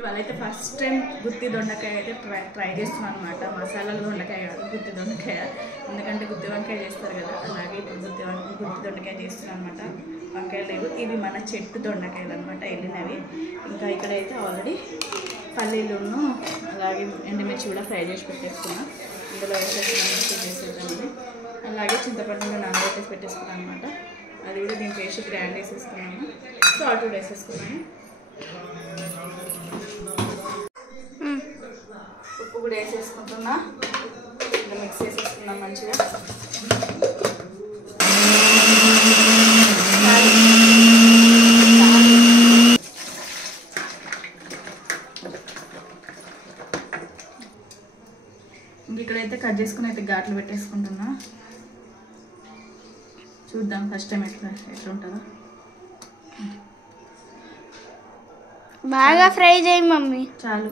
ఇవాళైతే first time గుత్తి దొండకాయ అయితే try చేస్తున్నాను అనమాట. మసాలాల దొండకాయ కాదు, గుత్తి దొండకాయ. ఎందుకంటే గుత్తి వంకాయ చేస్తారు కదా, అలాగే ఇప్పుడు గుత్తి దొండకాయ చేస్తున్నాను అనమాట. వంకాయలు లేవు, ఇవి మన చెట్టు దొండకాయలు అనమాట, వెళ్ళినవి. ఇంకా ఇక్కడైతే ఆల్రెడీ పల్లీలును అలాగే ఎండుమిర్చి కూడా ఫ్రై చేసి పెట్టేసుకున్నాను. ఇందులో చేసేద్దామని. అలాగే చింతపండు నానబెట్టేసి పెట్టేసుకున్నాను అనమాట. అది కూడా దీని పేస్ట్ గ్రైండ్ వేసేసుకున్నాను, సాల్ట్ కూడా వేసేసుకున్నాను. ఉప్పు కూడా వేసేసుకుంటున్నా, ఇలా మిక్స్ చేసేసుకున్నాం మంచిగా. ఇక్కడైతే కట్ చేసుకుని అయితే ఘాట్లు పెట్టేసుకుంటున్నా. చూద్దాం ఫస్ట్ టైం ఎట్లుంటుందో. బాగా ఫ్రై చేయి మమ్మీ. చాలు.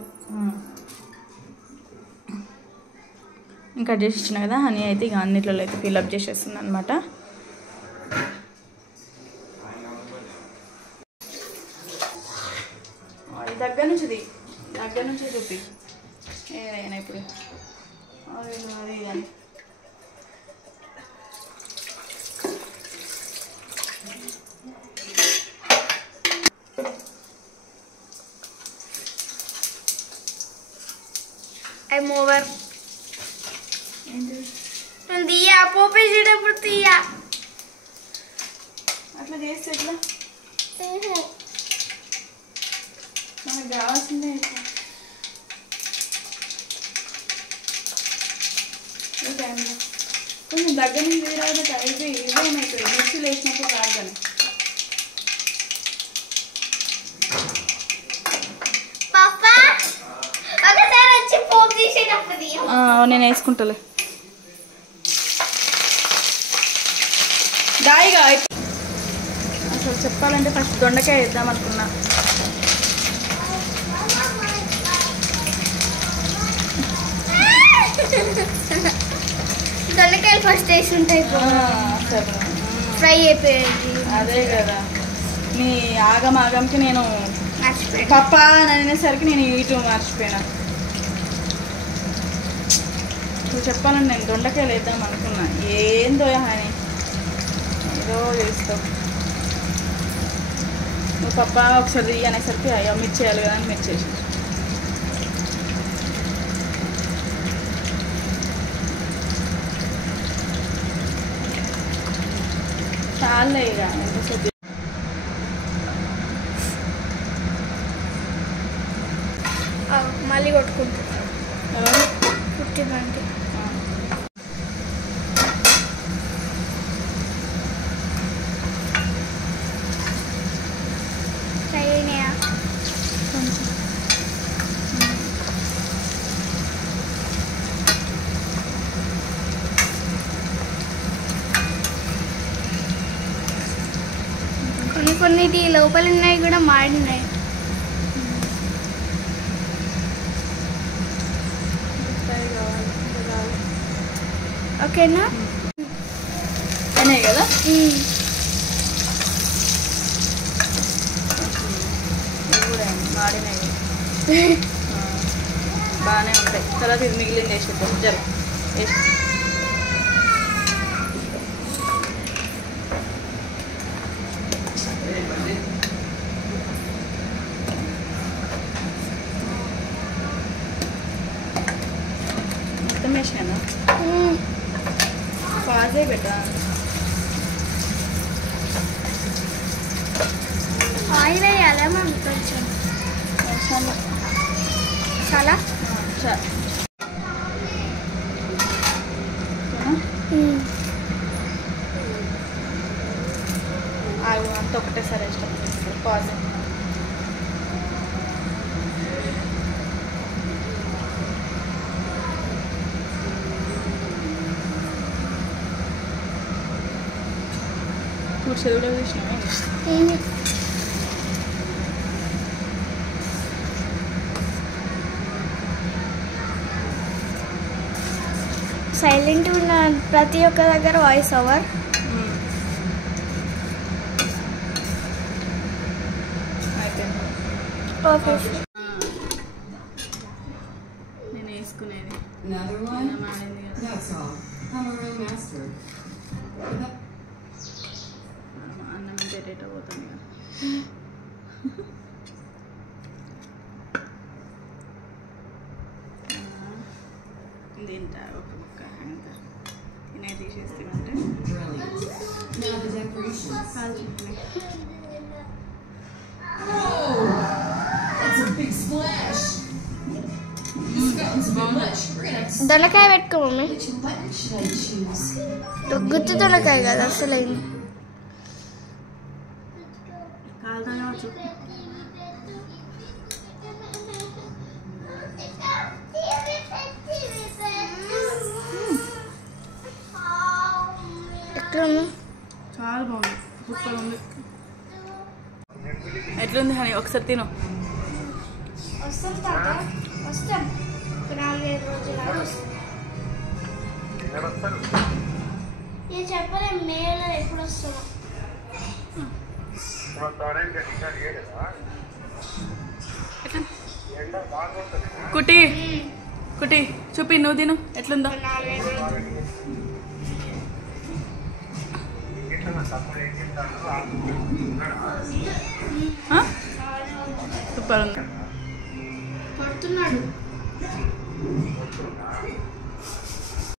ఇంకా కట్ చేసి ఇచ్చిన కదా, హనీ అయితే ఇక అన్నిట్లో అయితే ఫిల్అప్ చేసేస్తుంది అనమాట. దగ్గర నుంచి చూపి ఏదైనా ఇప్పుడు అది కానీ I'm over. తీయా పోపేసేటప్పుడు తీయా. అట్లా చేస్తే ఎట్లా? మనకు కావాల్సిందే. కొంచెం దగ్గర నుంచి తీరాలి, అయితే ఇదేమవుతుంది మిక్సీలు వేసినప్పుడు రాగానే. నేను వేసుకుంటాలే దాయిగా. అసలు చెప్పాలంటే ఫస్ట్ దొండకాయ వేద్దాం అనుకున్నా. దొండకాయలు ఫస్ట్ వేసి ఉంటాయి, ఫ్రై అయిపోయేది. అదే కదా, నీ ఆగంకి నేను పప్ప అనేసరికి నేను ఇటు మర్చిపోయినా. చెప్పాలండి, నేను దొండకాయలు వేద్దాం అనుకున్నా. ఏందో అని ఏదో చేస్తావు నువ్వు. పప్ప ఒకసారి అనేసరికి అయ్యో మిర్చి చేయాలి కదా అని మిర్చి చేసి చాలే ఇక ఎంతసేపు. మళ్ళీ కొట్టుకుంటున్నాను పుట్టిందంటే. కొన్ని లోపల ఉన్నాయి కూడా మాడినాయి. ఓకేనా అయినాయి కదా. మాడినాయి బాగానే ఉంటాయి. తర్వాత ఇది మిగిలింది వేసేద్దాం. జర వేసి మొత్తం వేసినా పాజే బెటా. ఆయిల్ వేయాలా మనం కొంచెం? చాలా అంత ఒకటేసారి ఇష్టం పాజే. కూర్చొని కూడా చూసినామే. సైలెంట్ ఉన్న ప్రతి ఒక్క దగ్గర వాయిస్ ఓవర్. అయిపోయింది. ఓకే తీసుకునేది. Another one? That's all. I'm a real master. అన్నం ఇంటేటో పోతుంది కదా. తింటా ఒక ముక్క అంతా తినే తీసేస్తామంటే Brilliant. Now the decorations. Whoa! That's a big splash. This fountain's a bit much. We're gonna have to దొండకాయ పెట్టుకో mummy. which button should I choose? గుత్తి దొండకాయ కదా అసలైంది. కాలుతా కావచ్చు. ఎట్లుంది? చాలా బాగుంది, సూపర్ ఉంది. ఎట్లుంది హనీ? ఒకసారి తిను. వస్తాం తాత, వస్తాం. 4-5 రోజులు చెప్పలేం మేలో ఎప్పుడు వస్తామో. కుటి కుటి చూపి, నువ్వు తిను ఎట్లుందో. 4-5 రోజులు. సూపర్ ఉంది. పడుతున్నాడు.